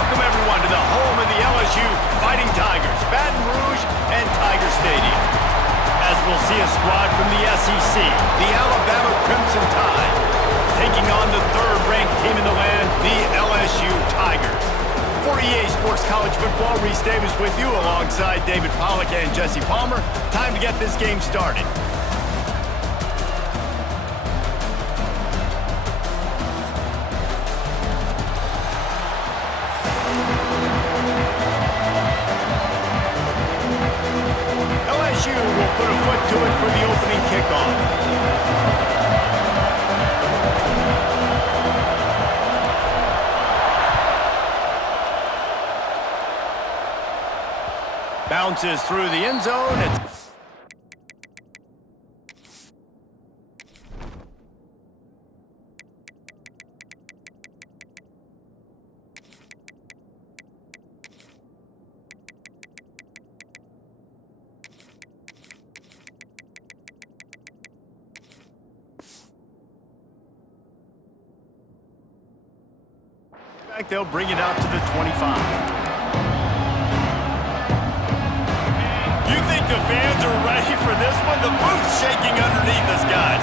Welcome, everyone, to the home of the LSU Fighting Tigers, Baton Rouge and Tiger Stadium. As we'll see a squad from the SEC, the Alabama Crimson Tide, taking on the third-ranked team in the land, the LSU Tigers. For EA Sports College Football, Reese Davis with you alongside David Pollack and Jesse Palmer. Time to get this game started. LSU will put a foot to it for the opening kickoff. Bounces through the end zone. They'll bring it out to the 25. The fans are ready for this one. The booth's shaking underneath us, guys.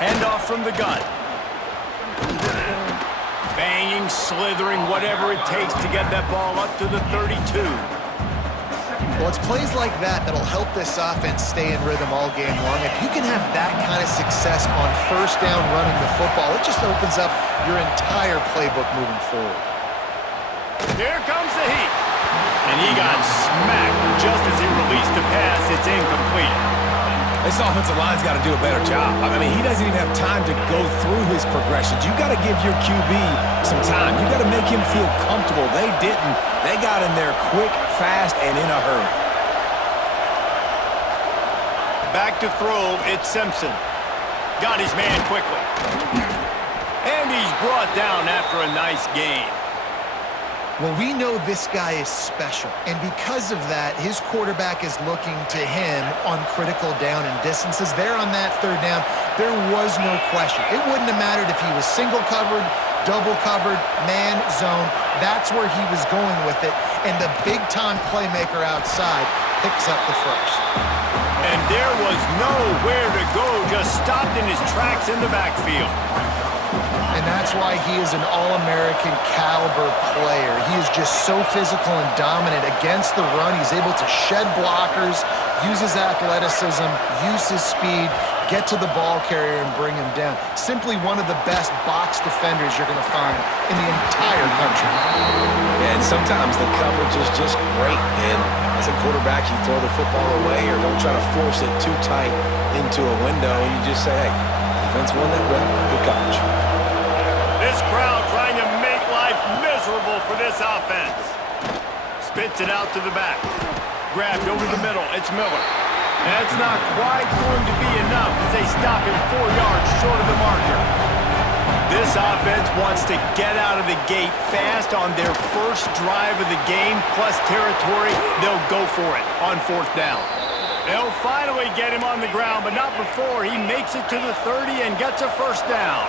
Handoff from the gun. Banging, slithering, whatever it takes to get that ball up to the 32. Well, it's plays like that that'll help this offense stay in rhythm all game long. If you can have that kind of success on first down running the football, it just opens up your entire playbook moving forward. Here comes the heat. And he got smacked just as he released the pass. It's incomplete. This offensive line's got to do a better job. I mean, he doesn't even have time to go through his progressions. You got to give your QB some time. You got to make him feel comfortable. They didn't. They got in there quick, fast, and in a hurry. Back to throw, it's Simpson. Got his man quickly. And he's brought down after a nice gain. Well, we know this guy is special, and because of that, his quarterback is looking to him on critical down and distances. There on that third down, there was no question. It wouldn't have mattered if he was single covered, double covered, man, zone. That's where he was going with it, and the big-time playmaker outside picks up the first. And there was nowhere to go, just stopped in his tracks in the backfield. And that's why he is an All-American caliber player. He is just so physical and dominant against the run. He's able to shed blockers, use his athleticism, use his speed, get to the ball carrier and bring him down. Simply one of the best box defenders you're going to find in the entire country. And sometimes the coverage is just great. And as a quarterback, you throw the football away or don't try to force it too tight into a window, and you just say, hey, defense won that rep, good coverage. This crowd trying to make life miserable for this offense. Spits it out to the back. Grabbed over the middle. It's Miller. That's not quite going to be enough as they stop him 4 yards short of the marker. This offense wants to get out of the gate fast on their first drive of the game, plus territory. They'll go for it on fourth down. They'll finally get him on the ground, but not before he makes it to the 30 and gets a first down.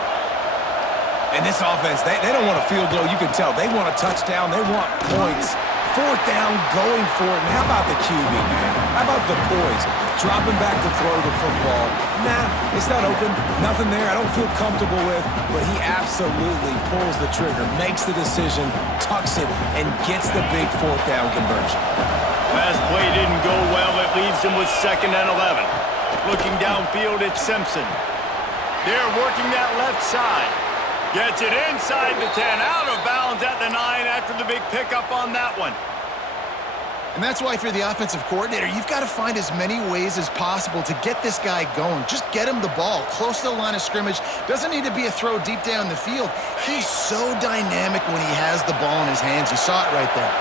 And this offense, they don't want a field goal. You can tell. They want a touchdown. They want points. Fourth down, going for it. And how about the QB, man? How about the poise? Dropping back to throw the football. Nah, it's not open. Nothing there I don't feel comfortable with. But he absolutely pulls the trigger, makes the decision, tucks it, and gets the big fourth down conversion. Last play didn't go well. It leaves him with 2nd and 11. Looking downfield, it's Simpson. They're working that left side. Gets it inside the 10, out of bounds at the 9 after the big pickup on that one. And that's why if you're the offensive coordinator, you've got to find as many ways as possible to get this guy going. Just get him the ball close to the line of scrimmage. Doesn't need to be a throw deep down the field. He's so dynamic when he has the ball in his hands. You saw it right there.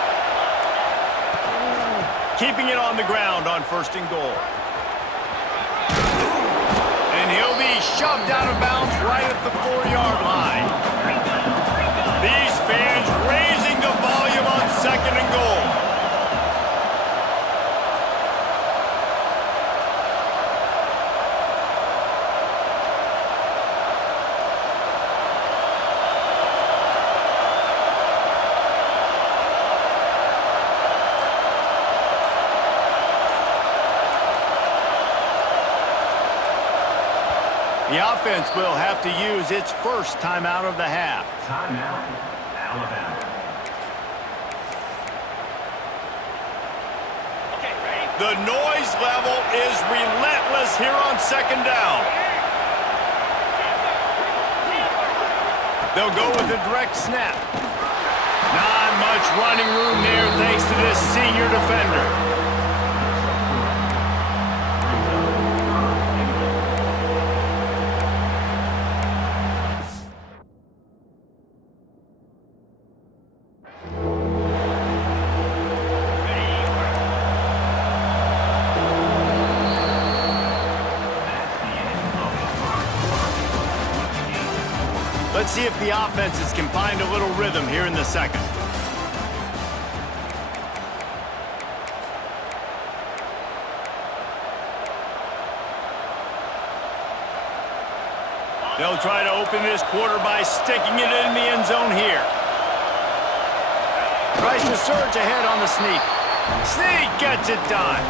Keeping it on the ground on 1st and goal. And he'll be shoved out of bounds right at the 4-yard line. These fans raising the volume on 2nd and goal. The offense will have to use its first timeout of the half. Timeout, Alabama. The noise level is relentless here on second down. They'll go with a direct snap. Not much running room there thanks to this senior defender. Let's see if the offenses can find a little rhythm here in the second. They'll try to open this quarter by sticking it in the end zone here. Tries to surge ahead on the sneak. Sneak gets it done.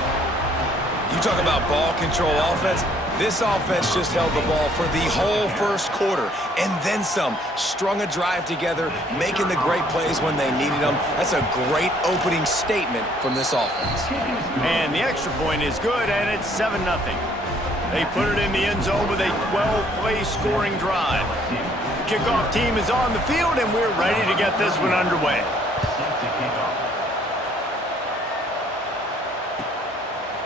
You talk about ball control offense. This offense just held the ball for the whole first quarter, and then some. Strung a drive together, making the great plays when they needed them. That's a great opening statement from this offense. And the extra point is good, and it's 7-0. They put it in the end zone with a 12-play scoring drive. The kickoff team is on the field, and we're ready to get this one underway.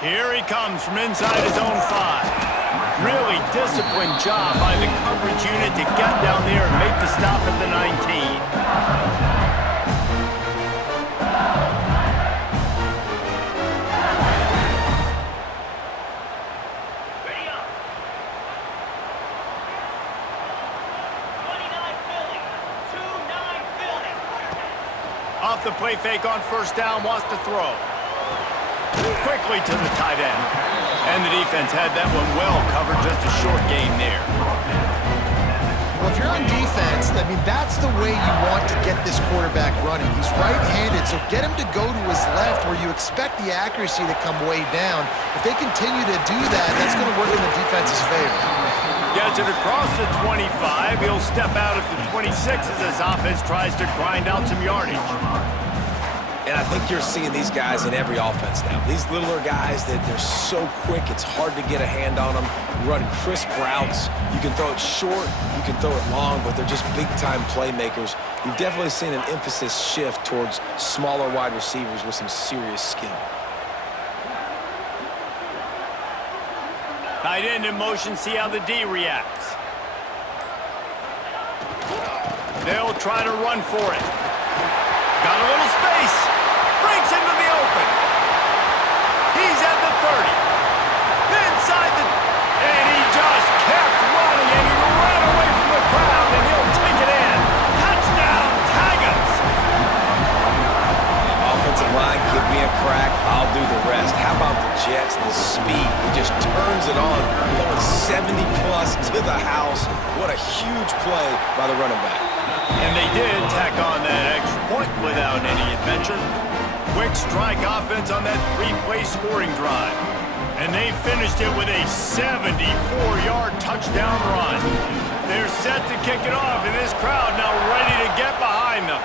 Here he comes from inside his own 5. Really disciplined job by the coverage unit to get down there and make the stop at the 19. Off the play fake on first down, wants to throw. Quickly to the tight end. And the defense had that one well covered, just a short gain there. Well, if you're on defense, I mean, that's the way you want to get this quarterback running. He's right-handed, so get him to go to his left where you expect the accuracy to come way down. If they continue to do that, that's going to work in the defense's favor. Gets it across the 25. He'll step out at the 26 as his offense tries to grind out some yardage. And I think you're seeing these guys in every offense now. These littler guys, they're so quick, it's hard to get a hand on them. Run crisp routes. You can throw it short, you can throw it long, but they're just big-time playmakers. You've definitely seen an emphasis shift towards smaller wide receivers with some serious skill. Tight end in motion, see how the D reacts. They'll try to run for it. Got a little space. Breaks into the open. He's at the 30. Inside the... And he just kept running, and he ran away from the crowd, and he'll take it in. Touchdown, Tigers! Offensive line, give me a crack, I'll do the rest. How about the Jets, the speed? He just turns it on, going 70-plus to the house. What a huge play by the running back. And they did tack on that extra point without any adventure. Quick strike offense on that 3-play scoring drive. And they finished it with a 74-yard touchdown run. They're set to kick it off, and this crowd now ready to get behind them.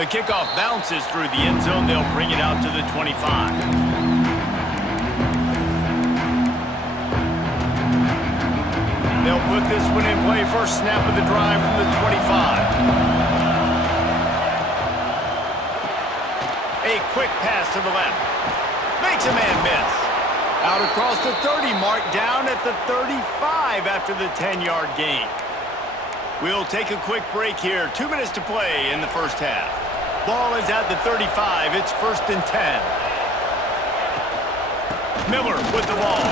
The kickoff bounces through the end zone. They'll bring it out to the 25. They'll put this one in play. First snap of the drive from the 25. A quick pass to the left. Makes a man miss. Out across the 30 mark, down at the 35 after the 10-yard gain. We'll take a quick break here. 2 minutes to play in the first half. Ball is at the 35. It's 1st and 10. Miller with the ball.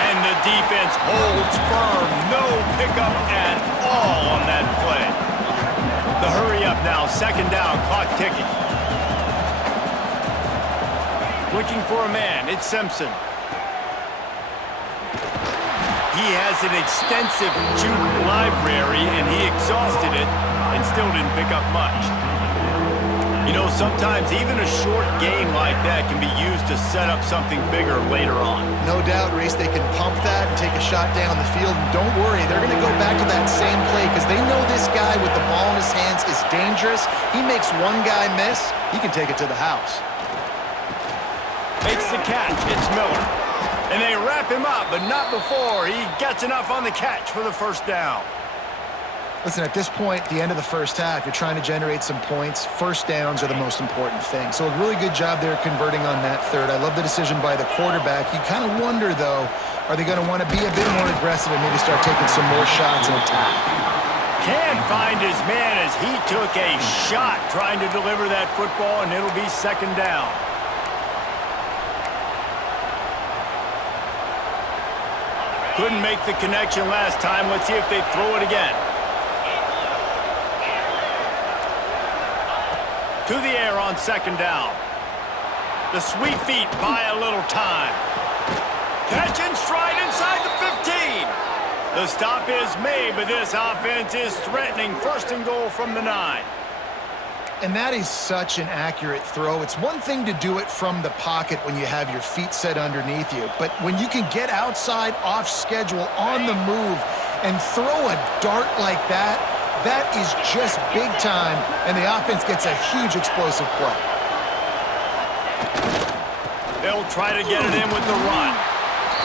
And the defense holds firm. No pickup at all on that play. The hurry up now. 2nd down. Clock ticking. Looking for a man. It's Simpson. He has an extensive juke library, and he exhausted it and still didn't pick up much. You know, sometimes even a short game like that can be used to set up something bigger later on. No doubt, Reese, they can pump that and take a shot down the field. And don't worry, they're going to go back to that same play because they know this guy with the ball in his hands is dangerous. He makes one guy miss, he can take it to the house. Makes the catch. It's Miller. And they wrap him up, but not before he gets enough on the catch for the first down. Listen, at this point, the end of the first half, you're trying to generate some points. First downs are the most important thing. So a really good job there converting on that third. I love the decision by the quarterback. You kind of wonder, though, are they going to want to be a bit more aggressive and maybe start taking some more shots and attack? Can't find his man as he took a shot trying to deliver that football, and it'll be second down. Couldn't make the connection last time. Let's see if they throw it again. To the air on second down. The sweet feet buy a little time. Catch and stride inside the 15. The stop is made, but this offense is threatening first and goal from the 9. And that is such an accurate throw. It's one thing to do it from the pocket when you have your feet set underneath you, but when you can get outside, off schedule, on the move, and throw a dart like that, that is just big time, and the offense gets a huge explosive play. They'll try to get it in with the run.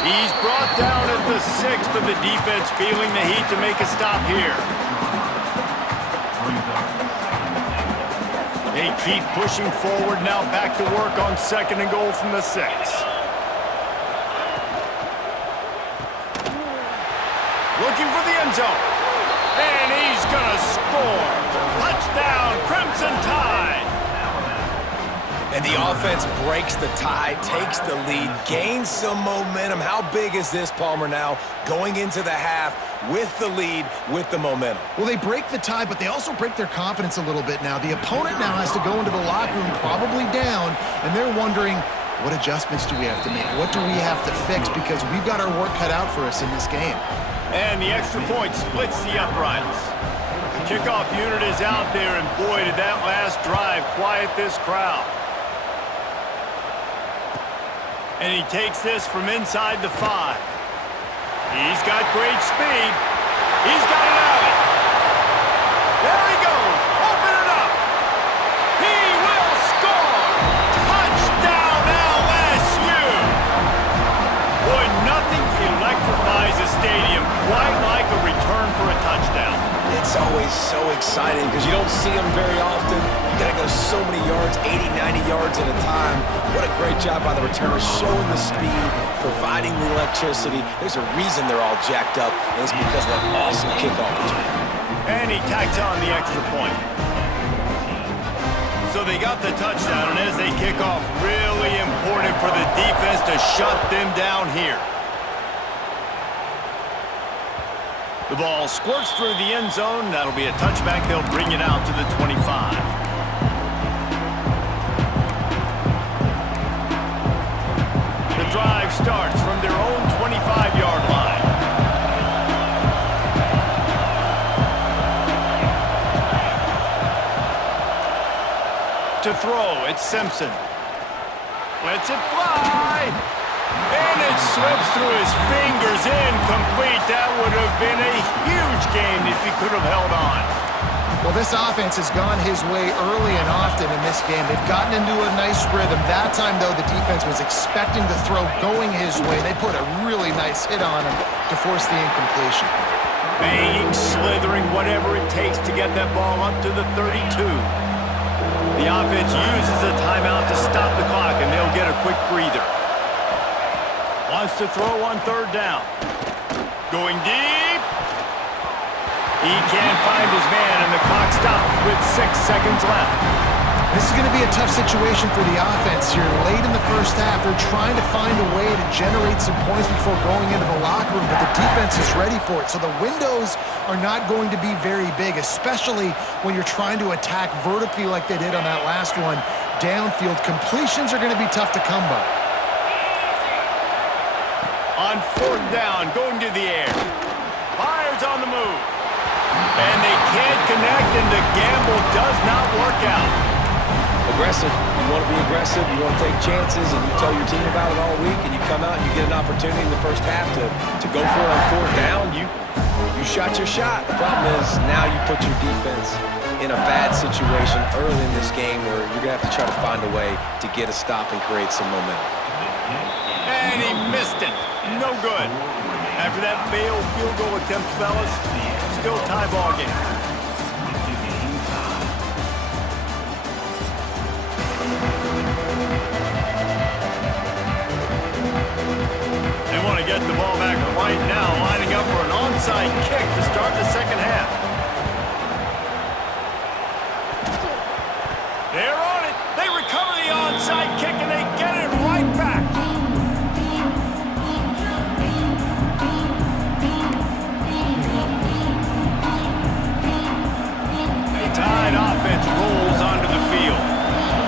He's brought down at the 6, but the defense feeling the heat to make a stop here. They keep pushing forward, now back to work on second and goal from the 6. Looking for the end zone. And he's gonna score. Touchdown, Crimson Tide. And the offense breaks the tie, takes the lead, gains some momentum. How big is this, Palmer, now going into the half with the lead, with the momentum? Well, they break the tie, but they also break their confidence a little bit now. The opponent now has to go into the locker room probably down, and they're wondering, what adjustments do we have to make? What do we have to fix? Because we've got our work cut out for us in this game. And the extra point splits the uprights. The kickoff unit is out there, and boy, did that last drive quiet this crowd. And he takes this from inside the 5. He's got great speed. He's got an alley. There he goes. Open it up. He will score. Touchdown LSU. Boy, nothing electrifies a stadium quite like a return for a touchdown. It's always so exciting because you don't see them very often. You got to go so many yards, 80, 90 yards at a time. What a great job by the returners, showing the speed, providing the electricity. There's a reason they're all jacked up, and it's because of that awesome kickoff return. And he tacks on the extra point. So they got the touchdown, and as they kick off, really important for the defense to shut them down here. The ball squirts through the end zone. That'll be a touchback. They'll bring it out to the 25. The drive starts from their own 25-yard line. To throw, it's Simpson. Lets it fly. And it slips through his fingers, incomplete. That would have been a huge game if he could have held on. Well, this offense has gone his way early and often in this game. They've gotten into a nice rhythm. That time, though, the defense was expecting the throw going his way. They put a really nice hit on him to force the incompletion. Banging, slithering, whatever it takes to get that ball up to the 32. The offense uses a timeout to stop the clock, and they'll get a quick breather. Wants to throw on third down. Going deep. He can't find his man, and the clock stops with 6 seconds left. This is going to be a tough situation for the offense here. Late in the first half, they're trying to find a way to generate some points before going into the locker room, but the defense is ready for it. So the windows are not going to be very big, especially when you're trying to attack vertically like they did on that last one. Downfield completions are going to be tough to come by. On fourth down, going to the air. Fires on the move. And they can't connect, and the gamble does not work out. Aggressive. You want to be aggressive. You want to take chances, and you tell your team about it all week, and you come out and you get an opportunity in the first half to go for it on fourth down. You shot your shot. The problem is now you put your defense in a bad situation early in this game where you're going to have to try to find a way to get a stop and create some momentum. And he missed it. No good. After that failed field goal attempt, fellas, still tie ball game. They want to get the ball back right now, lining up for an onside kick to start the second half. They're on it. They recover the onside kick, and they get it right back. A tied offense rolls onto the field.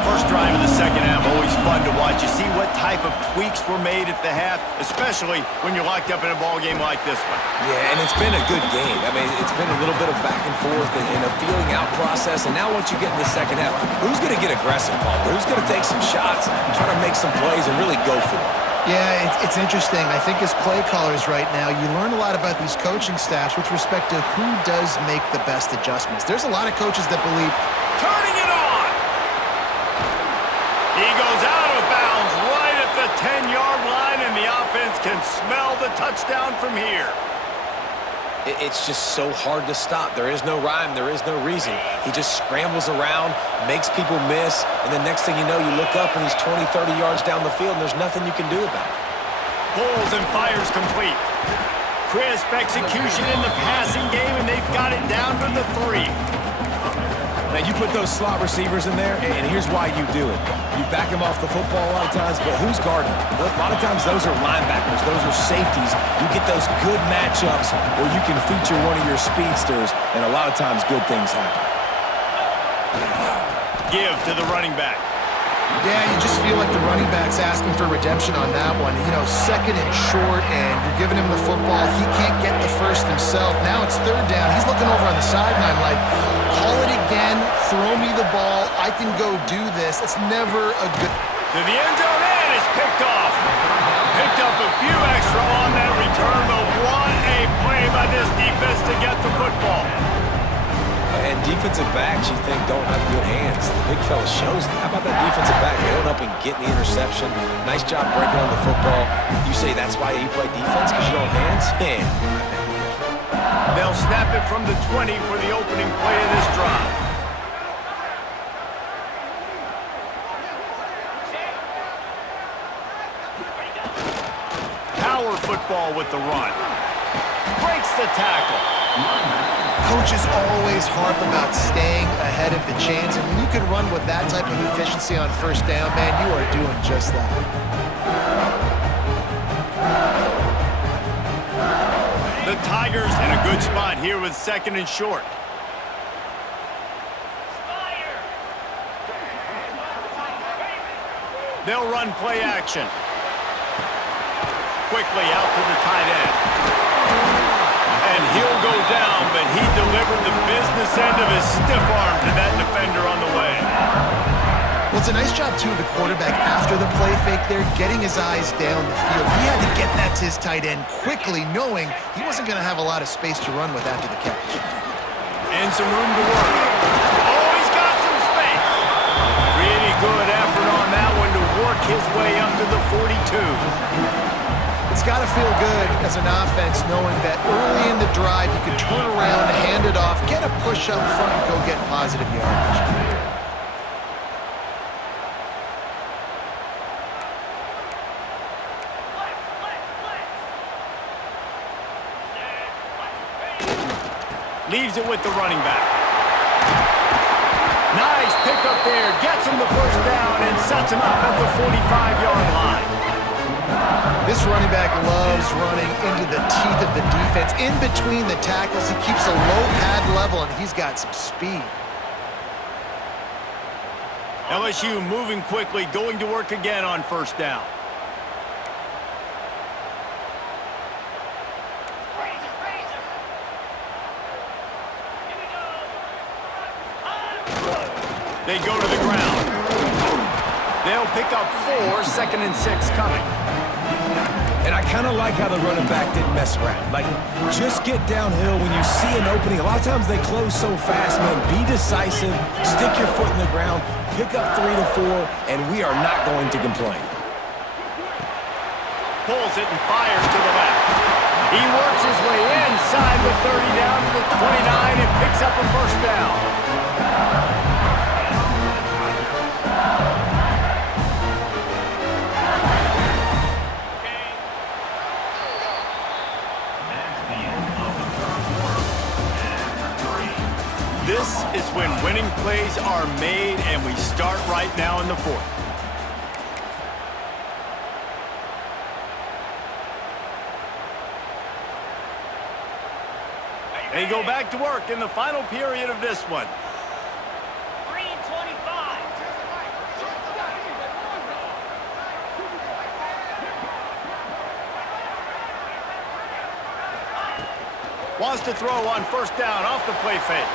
First drive of the second half, always fun to watch. You see what type of tweaks were made at the half, especially when you're locked up in a ball game like this one. Yeah, and it's been a good game. I mean, it's been a little bit of back and forth and a feeling out process. And now once you get in the second half, who's going to get aggressive, Paul? Who's going to take some shots, try to make some plays, and really go for it? Yeah, it's interesting. I think as play callers right now, you learn a lot about these coaching staffs with respect to who does make the best adjustments. There's a lot of coaches that believe, Turning it on! He goes out of bounds right at the 10-yard line, and the offense can smell the touchdown from here. It's just so hard to stop. There is no rhyme. There is no reason. He just scrambles around, makes people miss, and the next thing you know, you look up and he's 20, 30 yards down the field, and there's nothing you can do about it. Pulls and fires complete. Crisp execution in the passing game, and they've got it down to the 3. Now, you put those slot receivers in there, and here's why you do it. You back them off the football a lot of times, but who's guarding? A lot of times those are linebackers. Those are safeties. You get those good matchups where you can feature one of your speedsters, and a lot of times good things happen. Give to the running back. yeah, you just feel like the running back's asking for redemption on that one. You know, second and short, and you're giving him the football. He can't get the first himself. Now it's third down. He's looking over on the sideline like, call it again, throw me the ball, I can go do this. It's never a good... To the end zone, and it's picked off. Picked up a few extra on that return, but what a play by this defense to get the football. And defensive backs, you think, don't have good hands. The big fella shows them. How about that defensive back going up and getting the interception? Nice job breaking on the football. You say that's why you play defense, because you don't have hands? Man. They'll snap it from the 20 for the opening play of this drive. Power football with the run. Breaks the tackle. Coaches always harp about staying ahead of the chains, and when you can run with that type of efficiency on first down, man, you are doing just that. The Tigers in a good spot here with second and short. They'll run play action. Quickly out to the tight end. And he'll go down, but he delivered the business end of his stiff arm to that defender on the way. Well, it's a nice job, too, of the quarterback after the play fake there, getting his eyes down the field. He had to get that to his tight end quickly, knowing he wasn't going to have a lot of space to run with after the catch. And some room to work. Oh, he's got some space. Really good effort on that one to work his way up to the 42. It's got to feel good as an offense knowing that early in the drive you can turn around, hand it off, get a push up front, and go get positive yardage. Leaves it with the running back. Nice pickup there. Gets him the first down and sets him up at the 45-yard line. This running back loves running into the teeth of the defense. In between the tackles, he keeps a low pad level, and he's got some speed. LSU moving quickly, going to work again on first down. They go to the ground. They'll pick up 4, 2nd and 6 coming. And I kind of like how the running back didn't mess around. Like, just get downhill when you see an opening. A lot of times they close so fast, man. Be decisive, stick your foot in the ground, pick up 3 to 4, and we are not going to complain. Pulls it and fires to the left. He works his way inside the 30 down to the 29 and picks up a first down. This is when winning plays are made, and we start right now in the 4th. They go back to work in the final period of this one. 3:25. Wants to throw on first down off the play fake.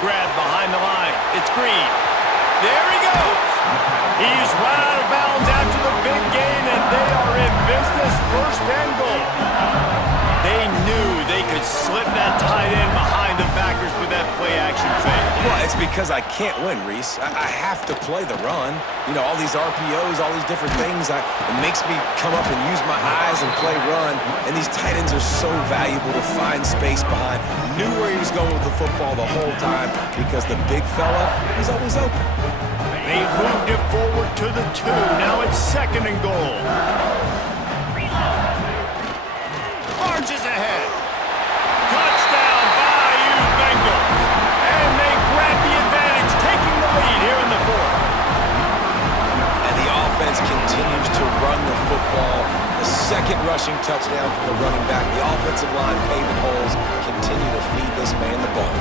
Grab behind the line. It's Green. There he goes. He's run out of bounds after the big gain, and they are in business, 1st and goal. They knew they could slip that tight end behind the backers with that play-action fake. Well, it's because I can't win, Reese. I have to play the run. You know, all these RPOs, all these different things. It makes me come up and use my eyes and play run. And these tight ends are so valuable to find space behind. Knew where he was going with the football the whole time because the big fella is always open. They moved it forward to the 2. Now it's 2nd and goal. Marches ahead. Touchdown, Bayou Bengals. And they grab the advantage, taking the lead here in the 4th. And the offense continues to run the football. The 2nd rushing touchdown from the running back. The offensive line paving holes continue to feed this man the ball.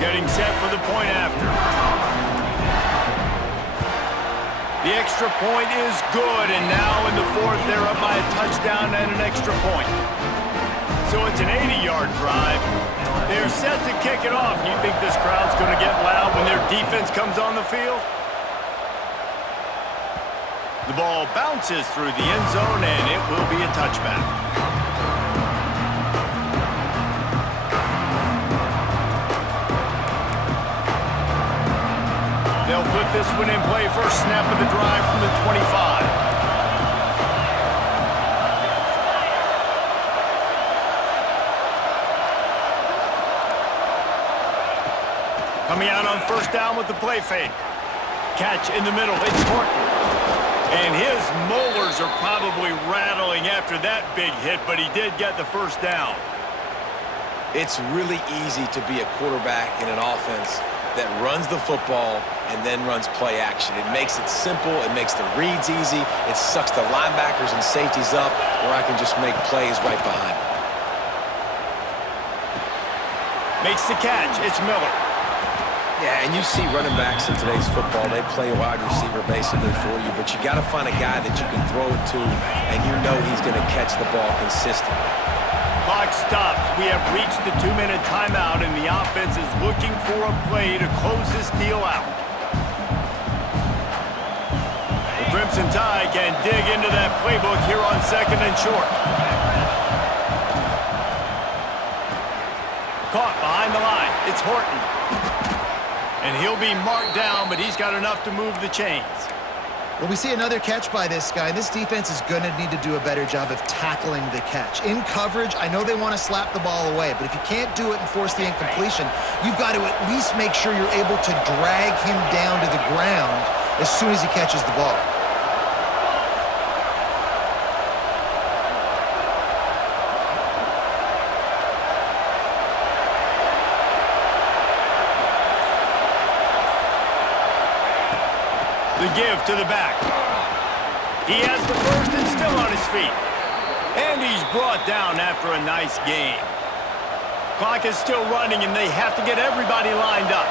Getting set for the point after. The extra point is good, and now in the 4th, they're up by a touchdown and an extra point. So it's an 80-yard drive. They're set to kick it off. Do you think this crowd's going to get loud when their defense comes on the field? The ball bounces through the end zone, and it will be a touchback. They'll put this one in play, first snap of the drive from the 25. Coming out on first down with the play fake. Catch in the middle, it's Horton. And his molars are probably rattling after that big hit, but he did get the first down. It's really easy to be a quarterback in an offense that runs the football and then runs play action. It makes it simple. It makes the reads easy. It sucks the linebackers and safeties up where I can just make plays right behind them. Makes the catch. It's Miller. Yeah, and you see running backs in today's football, they play wide receiver basically for you, but you got to find a guy that you can throw it to, and you know he's going to catch the ball consistently. Clock stops. We have reached the 2-minute timeout, and the offense is looking for a play to close this deal out. The Crimson Tide can dig into that playbook here on 2nd and short. Caught behind the line. It's Horton. And he'll be marked down, but he's got enough to move the chains. Well, we see another catch by this guy. This defense is going to need to do a better job of tackling the catch. In coverage, I know they want to slap the ball away, but if you can't do it and force the incompletion, you've got to at least make sure you're able to drag him down to the ground as soon as he catches the ball. The give to the back. He has the first and still on his feet. And he's brought down after a nice gain. Clock is still running, and they have to get everybody lined up.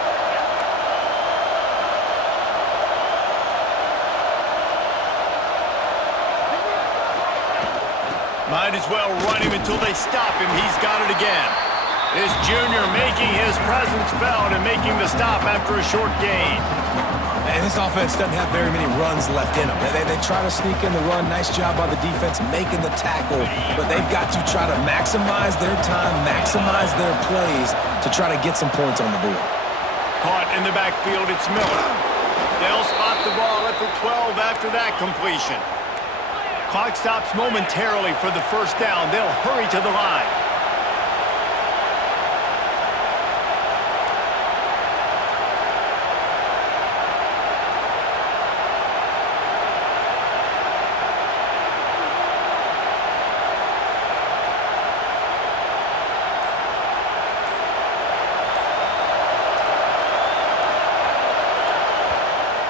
Might as well run him until they stop him. He's got it again. This junior making his presence felt and making the stop after a short gain. And this offense doesn't have very many runs left in them. They try to sneak in the run. Nice job by the defense making the tackle. But they've got to try to maximize their time, maximize their plays to try to get some points on the board. Caught in the backfield, it's Miller. They'll spot the ball at the 12 after that completion. Clock stops momentarily for the first down. They'll hurry to the line.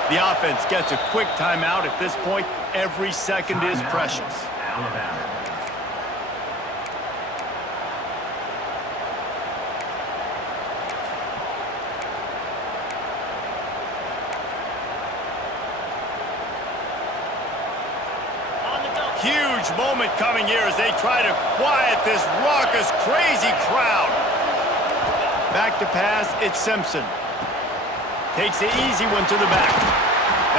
The offense gets a quick timeout. At this point, every second is precious. Alabama. Huge moment coming here as they try to quiet this raucous, crazy crowd. Back to pass, it's Simpson. Takes the easy one to the back.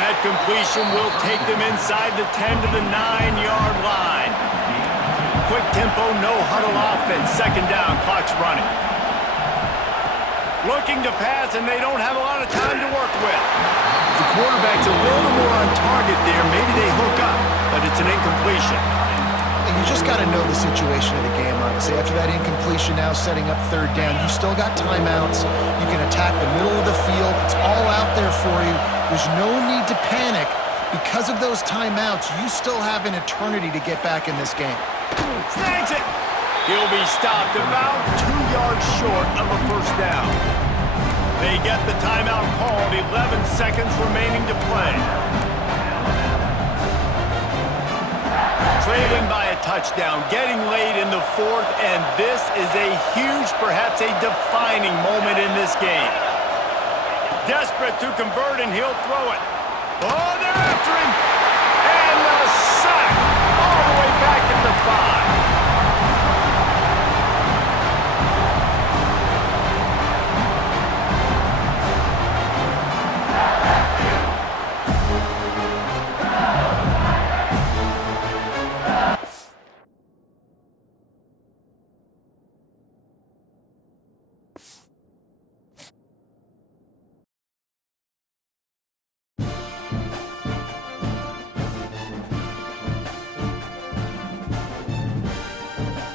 That completion will take them inside the 10 to the 9-yard line. Quick tempo, no huddle offense. Second down, clock's running. Looking to pass, and they don't have a lot of time to work with. The quarterback's a little more on target there. Maybe they hook up, but it's an incompletion. And you just got to know the situation of the game, honestly. After that incompletion, now setting up third down, you've still got timeouts. You can attack the middle of the field. It's all out there for you. There's no need to panic. Because of those timeouts, you still have an eternity to get back in this game. Snags it. He'll be stopped about 2 yards short of a first down. They get the timeout called. 11 seconds remaining to play. Trailing by a touchdown, getting late in the fourth, and this is a huge, perhaps a defining moment in this game. Desperate to convert, and he'll throw it. Oh, they're after him.